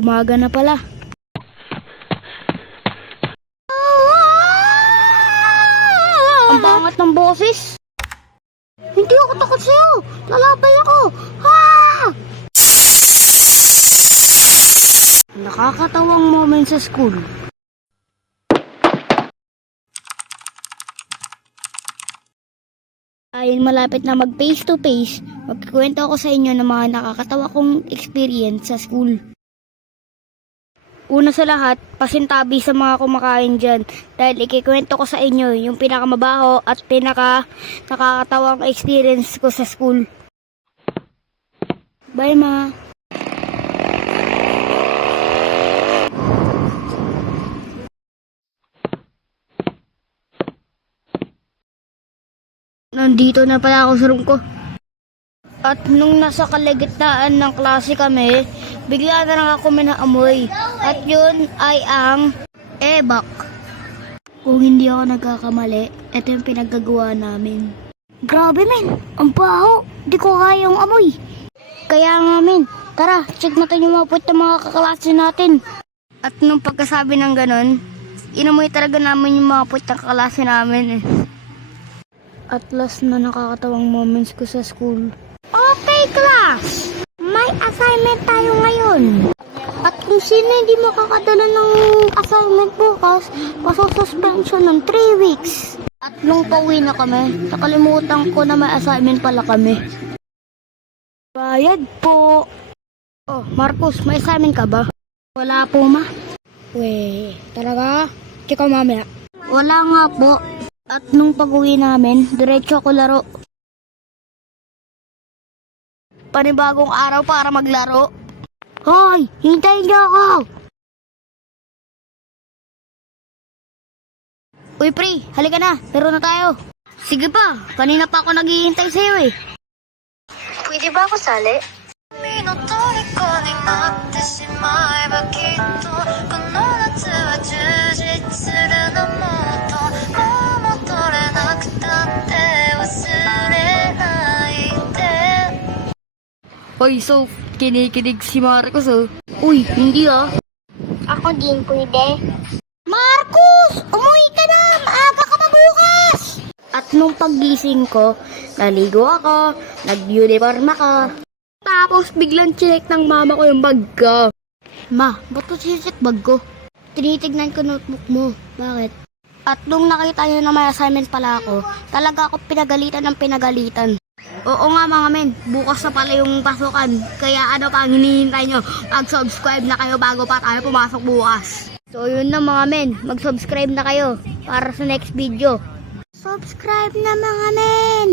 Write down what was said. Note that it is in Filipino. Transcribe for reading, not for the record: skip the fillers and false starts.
Umaga na pala. Ang bangat ng boses. Hindi ako takot sa'yo. Lalabay ako. Nakakatawang moment sa school. Dahil malapit na mag face to face, magkikwento ako sa inyo ng mga nakakatawa kong experience sa school. Una sa lahat, pasintabi sa mga kumakain dyan dahil ikikwento ko sa inyo yung pinakamabaho at nakakatawang experience ko sa school. Bye, ma! Nandito na pala ako sa room ko. At nung nasa kalagitnaan ng klase kami, bigla na lang ako minaamoy. At yun ay ang ebak. Kung hindi ako nagkakamali, ito yung pinaggagawa namin. Grabe men, ang baho. Di ko kayang amoy. Kaya nga men, tara, check natin yung mga puwet ng mga kaklase natin. At nung pagkasabi ng ganon, inamoy talaga namin yung mga puwet ng kaklase namin eh. At last na nakakatawang moments ko sa school. Okay class! May assignment tayo ngayon. At kung sino hindi makakadala ng assignment bukas, pasosuspension ng 3 weeks. At nung pauwi na kami, nakalimutan ko na may assignment pala kami. Bayad po. Oh, Marcos, may assignment ka ba? Wala po ma. Weh, talaga? Tsaka mamaya. Wala nga po. At nung pag-uwi namin, diretso ako laro. Panibagong araw para maglaro. Hoy! Hintayin niyo ako! Uy, pre! Halika na! Laro na tayo! Sige pa! Kanina pa ako naghihintay sa'yo eh. Pwede ba ako sali? 君の虜になってしまえばきっとこの夏は充実するのもっともう戻れなくたって忘れないで Hoy, so, kinikinig si Marcos oh. Uy, hindi ah. Ako din pwede. Marcos! Umuwi ka na! Maaga ka na bukas! At nung paggising ko, naligo ako, nag-uniform ako. Tapos biglang chinek ng mama ko yung bag ko. Ma, ba't ko sinisik bag ko? Tinitignan ko notebook mo. Bakit? At nung nakita nyo na may assignment pala ako, talaga ako pinagalitan ng pinagalitan. Oo nga mga men, bukas na pala yung pasukan. Kaya ano pa ang hinihintay nyo? Mag-subscribe na kayo bago pa tayo pumasok bukas. So yun na mga men, mag-subscribe na kayo para sa next video. Subscribe na mga men!